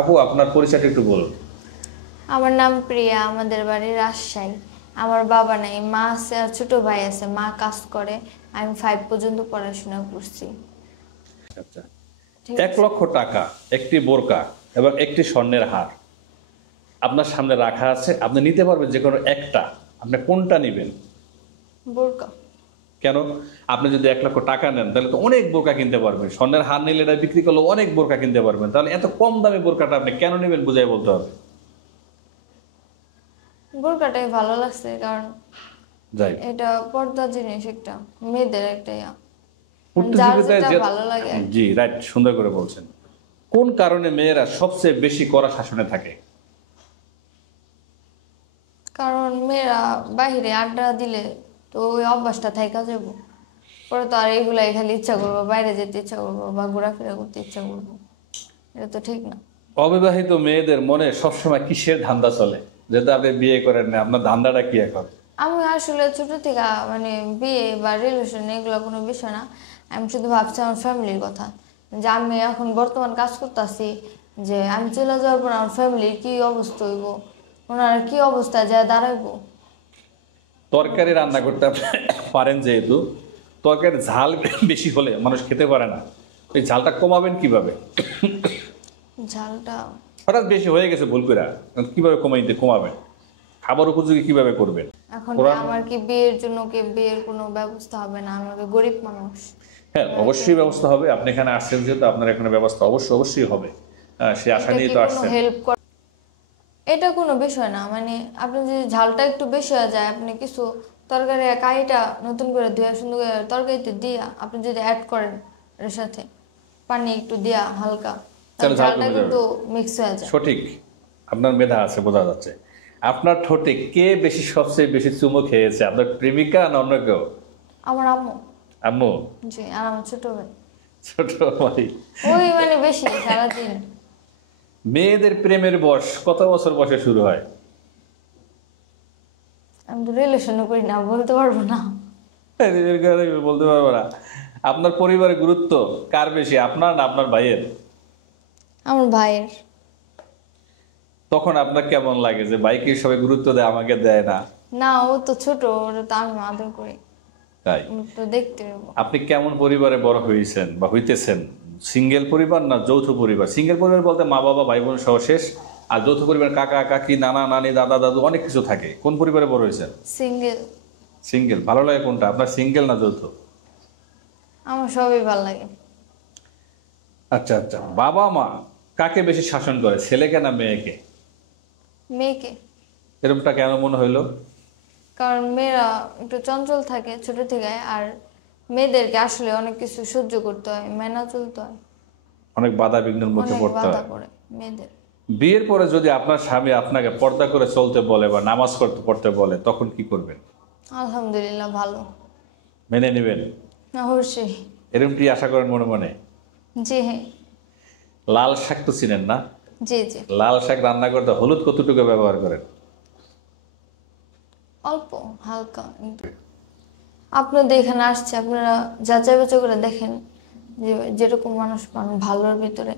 আপু আপনার পরিচয়টা একটু বলুন। আমার নাম প্রিয়া, আমাদের বাড়ি রাজশাহী। আমার বাবা নাই, মা আছে আর ছোট ভাই আছে। মা কাজ করে। আমি 5 পর্যন্ত পড়াশোনা করছি। আচ্ছা, ঠিক এক আছে। লক্ষ টাকা, একটি বোরকা এবং একটি স্বর্ণের হার আপনার সামনে রাখা আছে, আপনি নিতে পারবেন যে কোনো একটা, আপনি কোনটা নেবেন? বোরকা। কেন? আপনি যদি 1 লক্ষ টাকা নেন তাহলে তো অনেক বোরকা কিনতে পারবেন, স্বর্ণের হার নিলে এটা বিক্রি করলে অনেক বোরকা কিনতে পারবেন, তাহলে এত কম দামে বোরকাটা আপনি কেন নেবেন বুঝাই বলতে হবে। বোরকাটাই ভালো লাগছে, কারণ যাই এটা পর্দা জিনিস, একটা মেয়েদের একটা যার প্রতিযোগিতায় যেটা যে, ভালো লাগে আর কি। জি রাইট, সুন্দর করে বলছেন। কোন কারণে মেয়েরা সবচেয়ে বেশি কড়া শাসনে থাকে? কারণ মেয়েরা বাইরে আড্ডা দিলে তো ওই অভ্যাসটা থাইকা যাবো। পরে তো আর এগুলাই খালি ইচ্ছা করবো, বাইরে যেতে ইচ্ছা করবো বা ঘোরাফেরা করতে ইচ্ছা করবো। এটা তো ঠিক না। অবিবাহিত মেয়েদের মনে সবসময় কিসের ধান্দা চলে, যেটা আপনি বিয়ে করেন না, আপনার ধান্দাটা কি এখন? আমি আসলে ছোট থেকে মানে বিয়ে বা রিলেশন এগুলো কোনো বিষয় না। আমি শুধু ভাবছি আমার ফ্যামিলির কথা, যে আমি এখন বর্তমান কাজ করতেছি, যে আমি চলে যাওয়ার পর আমার ফ্যামিলির কি অবস্থা হইব, ওনারা কি অবস্থায় যায় দাঁড়াইবো। তরকারি রান্না করতে আপনি পারেন যেহেতু, তরকারির ঝাল বেশি হলে মানুষ খেতে পারে না, ওই ঝালটা কমাবেন কিভাবে? ঝালটা হঠাৎ বেশি হয়ে গেছে ভুল করে, কিভাবে কমাবেন? খাবার উপযোগী কিভাবে করবেন? এখন ওরা, আমার কি বিয়ের জন্য কি বিয়ের কোনো ব্যবস্থা হবে না? আমাকে গরিব মানুষ। হ্যাঁ অবশ্যই ব্যবস্থা হবে, আপনি এখানে আসছেন যেহেতু আপনার এখানে ব্যবস্থা অবশ্যই হবে। হ্যাঁ, সে আশা এটা নিয়ে কি তো কোনো আসছেন। হেল্প করে? এটা কোনো বিষয় না, মানে আপনি যদি ঝালটা একটু বেশি হয়ে যায়, আপনি কিছু তরকারি কাইটা নতুন করে ধুয়ে সুন্দর করে তরকারিতে দিয়া আপনি যদি অ্যাড করেন এর সাথে পানি একটু দিয়া হালকা, তাহলে তাহলে ঝাল ঝালটা কমে যাবে। কিন্তু মিক্স হয়ে যায়। সঠিক, আপনার মেধা আছে বোঝা যাচ্ছে। আপনার ঠোঁটে কে সবচেয়ে বেশি চুমো খেয়েছে, আপনার প্রেমিকা না অন্য কেউ? আমার আম্মু। আম্মু? জি, আর আমার ছোট ভাই। ছোট ভাই? ওই মানে বেশি সারাদিন। মেয়েদের প্রেমের বয়স কত বছর বয়সে শুরু হয়? আমি তো রিলেশনও করি না, বলতে পারবো না। নিজের কথা বলতে পারবো না। আপনার পরিবারের গুরুত্ব কার বেশি, আপনার না আপনার ভাইয়ের? আমার ভাইয়ের। তখন আপনার কেমন লাগে যে ভাইকে সবাই গুরুত্ব দেয়, আমাকে দেয় না? না, ও তো ছোট, ওরা তো আমি আদর করি। তাই? ও তো দেখতে পাবো। আপনি কেমন পরিবারে বড় হয়েছেন বা হইতেছেন? সিঙ্গেল পরিবার না যৌথ পরিবার? সিঙ্গেল পরিবার বলতে মা বাবা ভাই বোন সহ শেষ, আর যৌথ পরিবার কাকা কাকি নানা নানি দাদা দাদু অনেক কিছু থাকে। কোন পরিবারে বড় হয়েছেন? সিঙ্গেল। সিঙ্গেল। ভালো লাগে কোনটা আপনার, সিঙ্গেল না যৌথ? আমার সবই ভালো লাগে। আচ্ছা আচ্ছা, বাবা মা কাকে বেশি শাসন করে, ছেলেকে না মেয়েকে? মেয়েকে। এরকমটা কেন মনে হইলো? কারণ মেয়েরা একটু চঞ্চল থাকে ছোট থেকে, আর মেয়েদেরকে আসলে অনেক কিছু সহ্য করতে হয়, মেনা চলতে হয়। অনেক বাধা বিঘ্নের মধ্যে অনেক পড়তে বাধা হয়। পড়ে মেয়েদের। বিয়ের পরে যদি আপনার স্বামী আপনাকে পর্দা করে চলতে বলে বা নামাজ পড়তে বলে, তখন কি করবেন? আলহামদুলিল্লাহ ভালো। মেনে নেবেন? অবশ্যই। এরকমটি আশা করেন মনে মনে? জি হ্যাঁ। লাল শাক তো চিনেন না? জি জি। লাল শাক রান্না করতে হলুদ কতটুকু ব্যবহার করেন? অল্প হালকা একটু। আপনাদের এখানে আসছে, আপনারা যাচাই বাছাই করে দেখেন যে যেরকম মানুষ পান ভালোর ভিতরে